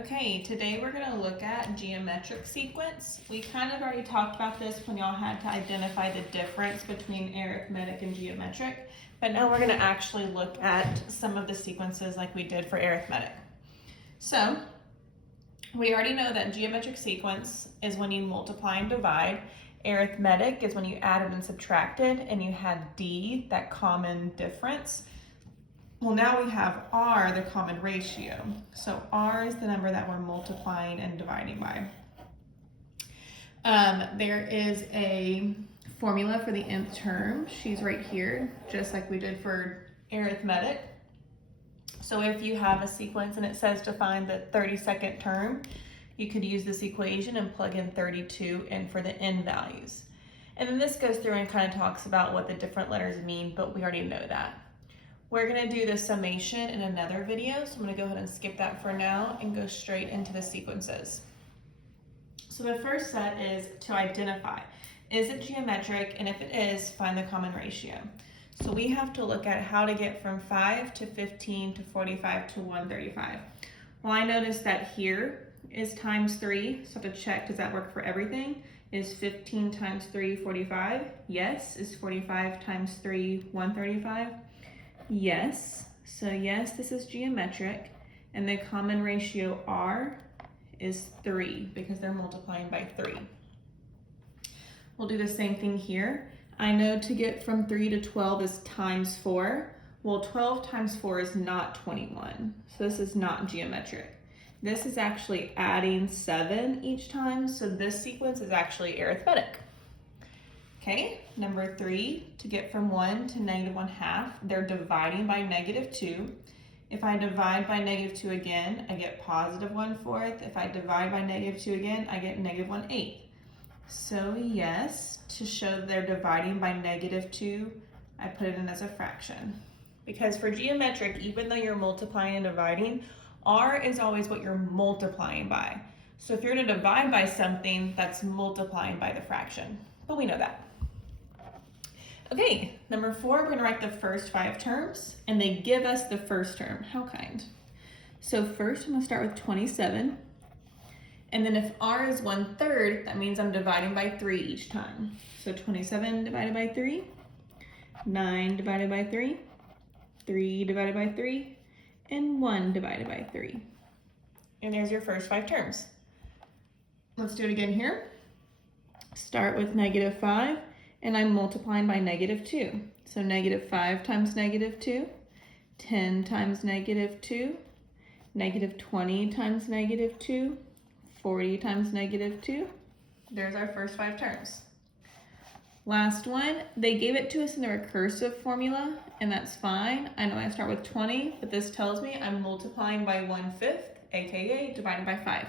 Okay, today we're going to look at geometric sequence. We kind of already talked about this when y'all had to identify the difference between arithmetic and geometric, but now we're going to actually look at some of the sequences like we did for arithmetic. So, we already know that geometric sequence is when you multiply and divide. Arithmetic is when you added and subtracted and you had D, that common difference. Well, now we have R, the common ratio. So R is the number that we're multiplying and dividing by. There is a formula for the nth term. She's right here, just like we did for arithmetic. So if you have a sequence and it says to find the 32nd term, you could use this equation and plug in 32 in for the n values. And then this goes through and kind of talks about what the different letters mean, but we already know that. We're going to do the summation in another video, so I'm going to go ahead and skip that for now and go straight into the sequences. So the first set is to identify. Is it geometric? And if it is, find the common ratio. So we have to look at how to get from 5 to 15 to 45 to 135. Well, I noticed that here is times 3, so I have to check, does that work for everything? Is 15 times 3 45? Yes. Is 45 times 3 135? Yes, so yes, this is geometric, and the common ratio R is 3 because they're multiplying by 3. We'll do the same thing here. I know to get from 3 to 12 is times 4. Well, 12 times 4 is not 21, so this is not geometric. This is actually adding 7 each time, so this sequence is actually arithmetic. Okay, number 3, to get from 1 to -1/2, they're dividing by -2. If I divide by -2 again, I get positive 1/4. If I divide by -2 again, I get -1/8. So yes, to show that they're dividing by -2, I put it in as a fraction. Because for geometric, even though you're multiplying and dividing, R is always what you're multiplying by. So if you're going to divide by something, that's multiplying by the fraction. But we know that. Okay, number 4, we're going to write the first 5 terms, and they give us the first term. How kind. So first, I'm going to start with 27. And then if R is 1/3, that means I'm dividing by 3 each time. So 27 divided by 3, 9 divided by 3, 3 divided by 3, and 1 divided by 3. And there's your first 5 terms. Let's do it again here. Start with -5. And I'm multiplying by -2. So -5 times -2, 10 times -2, -20 times -2, 40 times -2. There's our first 5 terms. Last one, they gave it to us in the recursive formula, and that's fine. I know I start with 20, but this tells me I'm multiplying by 1/5, aka divided by 5.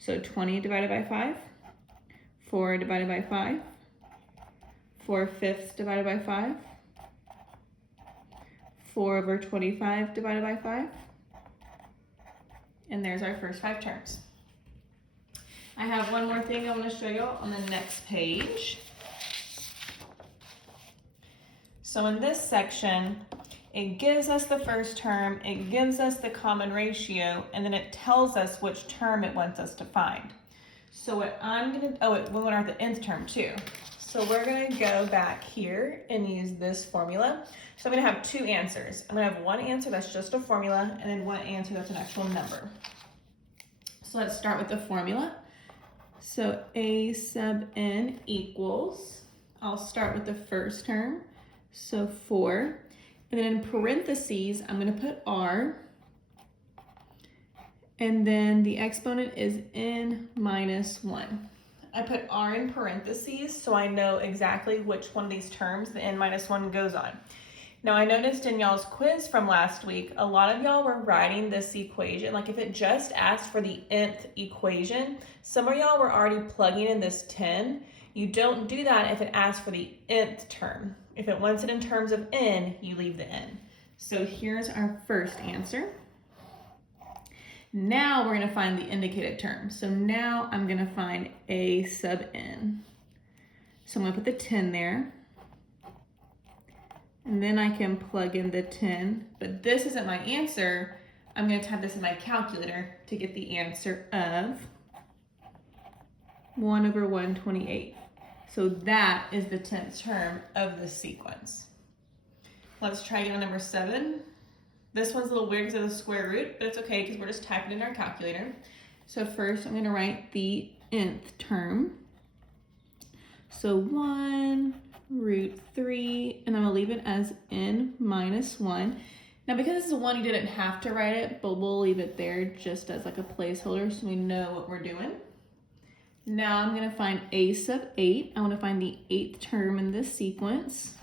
So 20 divided by 5, 4 divided by 5, 4/5 divided by 5, 4/25 divided by 5, and there's our first 5 terms. I have one more thing I want to show you on the next page. So in this section, it gives us the first term, it gives us the common ratio, and then it tells us which term it wants us to find. So what I'm going to, we want to write the nth term too. So we're going to go back here and use this formula. So I'm going to have 2 answers. I'm going to have one answer that's just a formula, and then one answer that's an actual number. So let's start with the formula. So A sub n equals, I'll start with the first term, so 4. And then in parentheses, I'm going to put R. And then the exponent is n minus 1. I put R in parentheses so I know exactly which one of these terms the n minus 1 goes on. Now I noticed in y'all's quiz from last week, a lot of y'all were writing this equation, like if it just asked for the nth equation, some of y'all were already plugging in this 10. You don't do that if it asks for the nth term. If it wants it in terms of n, you leave the n. So here's our first answer. Now we're going to find the indicated term. So now I'm going to find A sub n. So I'm going to put the 10 there. And then I can plug in the 10. But this isn't my answer. I'm going to type this in my calculator to get the answer of 1 over 128. So that is the 10th term of the sequence. Let's try again on number 7. This one's a little weird because of the square root, but it's okay because we're just typing in our calculator. So first I'm going to write the nth term. So 1 root 3, and I'm going to leave it as n minus 1. Now because this is a 1, you didn't have to write it, but we'll leave it there just as like a placeholder so we know what we're doing. Now I'm going to find a sub 8. I want to find the 8th term in this sequence.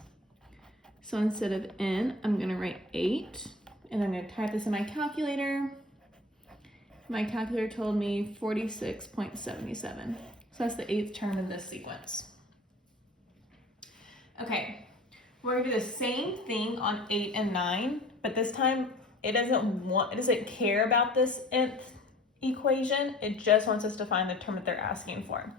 So instead of n, I'm going to write 8, and I'm going to type this in my calculator. My calculator told me 46.77. So that's the 8th term in this sequence. Okay, we're going to do the same thing on 8 and 9, but this time it doesn't care about this nth equation. It just wants us to find the term that they're asking for.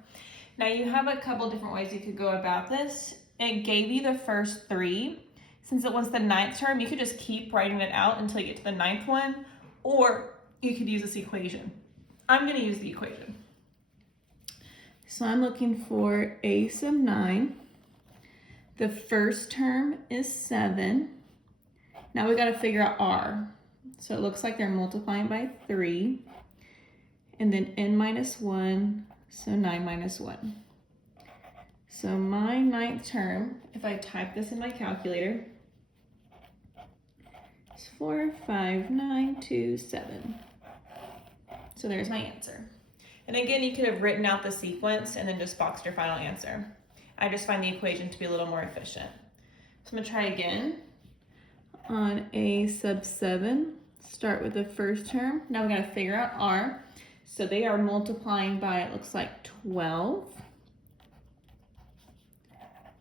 Now you have a couple different ways you could go about this. It gave you the first 3. Since it wants the 9th term, you could just keep writing it out until you get to the 9th one, or you could use this equation. I'm going to use the equation. So I'm looking for a sub 9. The first term is 7. Now we got to figure out r. So it looks like they're multiplying by 3. And then n minus 1, so 9 minus 1. So my 9th term, if I type this in my calculator, is 45927. So there's my answer. And again, you could have written out the sequence and then just boxed your final answer. I just find the equation to be a little more efficient. So I'm going to try again. On a sub 7, start with the first term. Now we got to figure out r. So they are multiplying by, it looks like 12.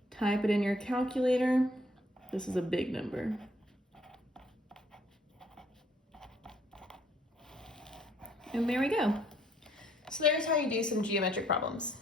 Type it in your calculator. This is a big number. And there we go. So there's how you do some geometric problems.